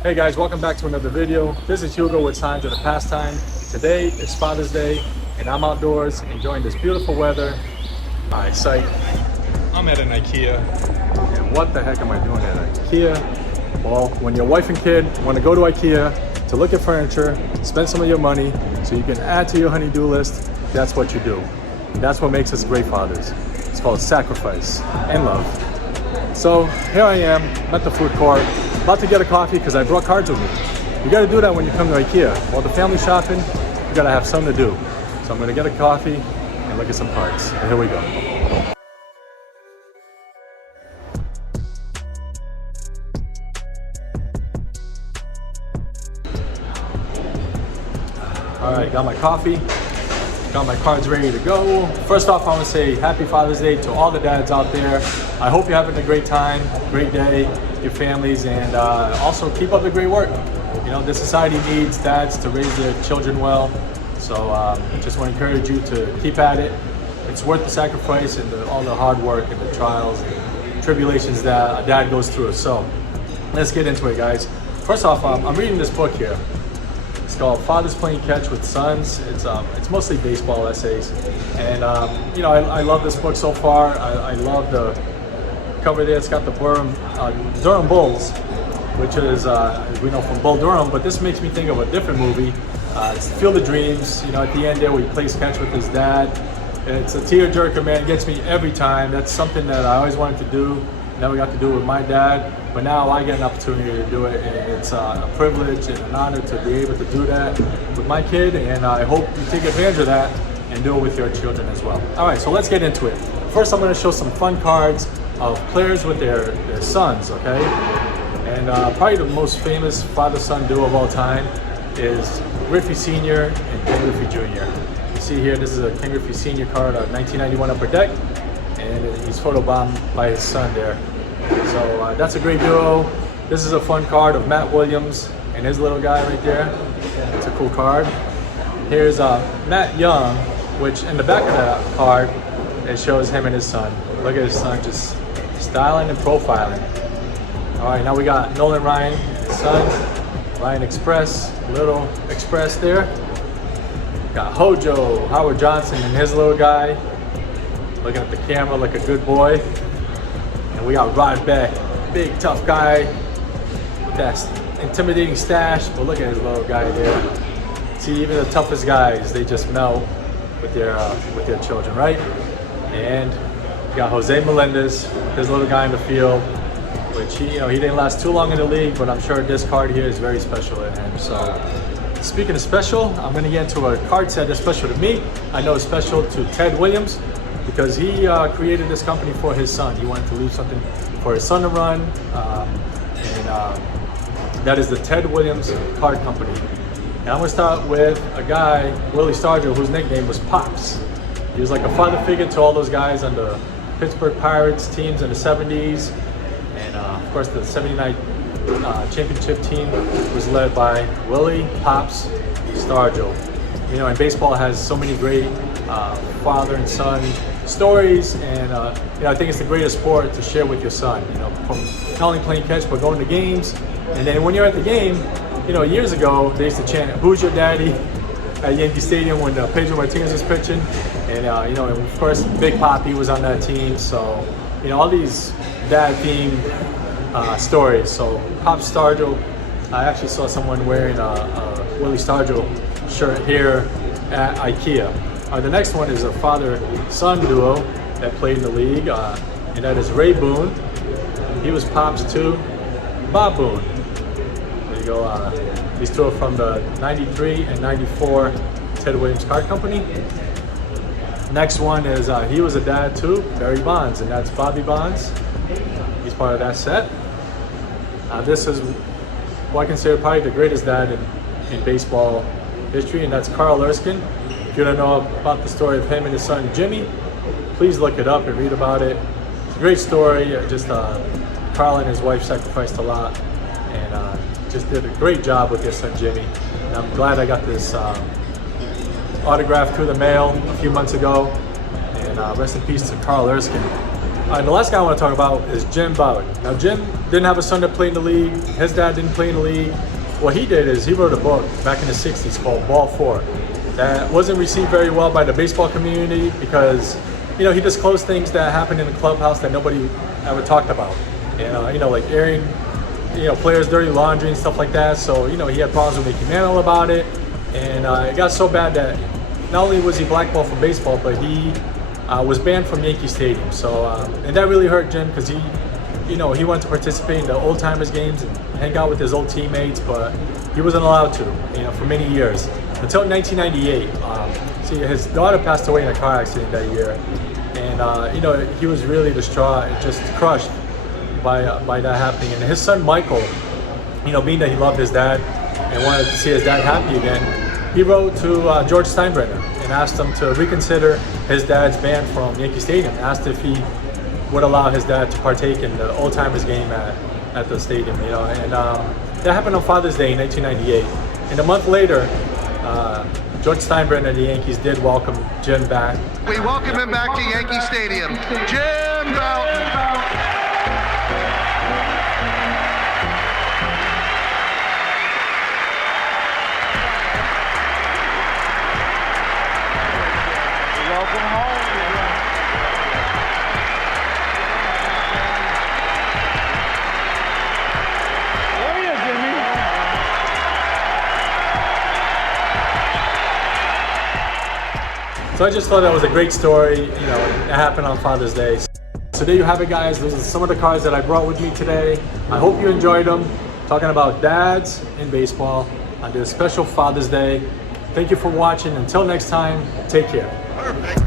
Hey guys, welcome back to another video. This is Hugo with Signs of the Pastime. Today is Father's Day and I'm outdoors enjoying this beautiful weather. Alright, psych. I'm at an IKEA. And what the heck am I doing at IKEA? Well, when your wife and kid want to go to IKEA to look at furniture, spend some of your money so you can add to your honey-do list, that's what you do. That's what makes us great fathers. It's called sacrifice and love. So here I am at the food court, about to get a coffee because I brought cards with me. You got to do that when you come to IKEA. While the family shopping, you got to have something to do. So I'm going to get a coffee and look at some cards. So here we go. All right, got my coffee, got my cards ready to go. First off, I want to say happy Father's Day to all the dads out there. I hope you're having a great time, great day, your families, and also keep up the great work. You know, the society needs dads to raise their children well. So just want to encourage you to keep at it. It's worth the sacrifice and all the hard work and the trials and tribulations that a dad goes through. So let's get into it, guys. First off, I'm reading this book here. It's called Fathers Playing Catch with Sons. It's mostly baseball essays, and you know, I love this book so far. I love the cover there. It's got the Durham Bulls, which is as we know from Bull Durham, but this makes me think of a different movie. It's Field of Dreams. You know, at the end there, where he plays catch with his dad. It's a tearjerker, man. It gets me every time. That's something that I always wanted to do. Never got to do it with my dad, but now I get an opportunity to do it, and it's a privilege and an honor to be able to do that with my kid, and I hope you take advantage of that and do it with your children as well. All right, so let's get into it. First, I'm going to show some fun cards of players with their sons, okay? And probably the most famous father-son duo of all time is Griffey Sr. and Ken Griffey Jr. You see here, this is a Ken Griffey Sr. card of 1991 Upper Deck, and he's photobombed by his son there. So that's a great duo. This is a fun card of Matt Williams and his little guy right there. It's a cool card. Here's Matt Young, which in the back of that card, it shows him and his son. Look at his son just styling and profiling. All right, now we got Nolan Ryan, his son, Ryan Express, little Express there. Got Hojo, Howard Johnson and his little guy. Looking at the camera like a good boy. And we got Rod Beck, big tough guy with that intimidating stash. But look at his little guy there. See, even the toughest guys, they just melt with their children, right? And we got Jose Melendez, his little guy in the field, which he didn't last too long in the league, but I'm sure this card here is very special to him. So speaking of special, I'm gonna get into a card set that's special to me. I know it's special to Ted Williams, because he created this company for his son. He wanted to leave something for his son to run, and that is the Ted Williams Card Company. And I'm gonna start with a guy, Willie Stargell, whose nickname was Pops. He was like a father figure to all those guys on the Pittsburgh Pirates teams in the 70s. And of course the 79 championship team was led by Willie Pops Stargell. You know, and baseball has so many great father and son stories, and you know, I think it's the greatest sport to share with your son. You know, from not only playing catch but going to games, and then when you're at the game, you know, years ago they used to chant "Who's your daddy?" at Yankee Stadium when Pedro Martinez was pitching, and you know, and of course Big Papi was on that team. So you know, all these dad-themed stories. So Pop Stargell, I actually saw someone wearing a Willie Stargell shirt here at IKEA. The next one is a father-son duo that played in the league, and that is Ray Boone. He was Pops too. Bob Boone. There you go. These two are from the 93 and 94 Ted Williams Card Company. Next one is, he was a dad too, Barry Bonds, and that's Bobby Bonds. He's part of that set. This is what I consider probably the greatest dad in baseball history, and that's Carl Erskine. If you don't know about the story of him and his son Jimmy, please look it up and read about it. It's a great story. Just Carl and his wife sacrificed a lot, and just did a great job with their son Jimmy. And I'm glad I got this autograph through the mail a few months ago. And rest in peace to Carl Erskine. The last guy I want to talk about is Jim Bauer. Now Jim didn't have a son that played in the league. His dad didn't play in the league. What he did is he wrote a book back in the 60s called Ball 4 that wasn't received very well by the baseball community because, you know, he disclosed things that happened in the clubhouse that nobody ever talked about. And, you know, like airing, you know, players' dirty laundry and stuff like that. So, you know, he had problems with Mickey Mantle about it. And it got so bad that not only was he blackballed from baseball, but he was banned from Yankee Stadium. So, and that really hurt Jim because he, you know, he wanted to participate in the old timers games and hang out with his old teammates, but he wasn't allowed to, you know, for many years. Until 1998. See, his daughter passed away in a car accident that year. And, you know, he was really distraught, just crushed by that happening. And his son, Michael, you know, being that he loved his dad and wanted to see his dad happy again, he wrote to George Steinbrenner and asked him to reconsider his dad's ban from Yankee Stadium. Asked if he would allow his dad to partake in the old timers game at the stadium, you know. And that happened on Father's Day in 1998. And a month later, George Steinbrenner and the Yankees did welcome Jim back. We welcome him back to Yankee Stadium. Jim Bouton. Welcome home. There you go, Jimmy. So I just thought that was a great story, you know, it happened on Father's Day. So there you have it, guys. Those are some of the cards that I brought with me today. I hope you enjoyed them. Talking about dads in baseball on this special Father's Day. Thank you for watching. Until next time, take care. Perfect.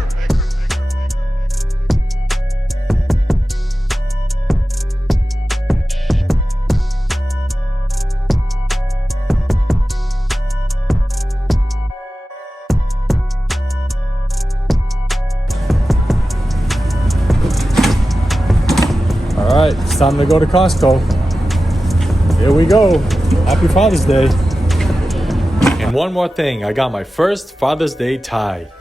All right, it's time to go to Costco. Here we go. Happy Father's Day. And one more thing, I got my first Father's Day tie.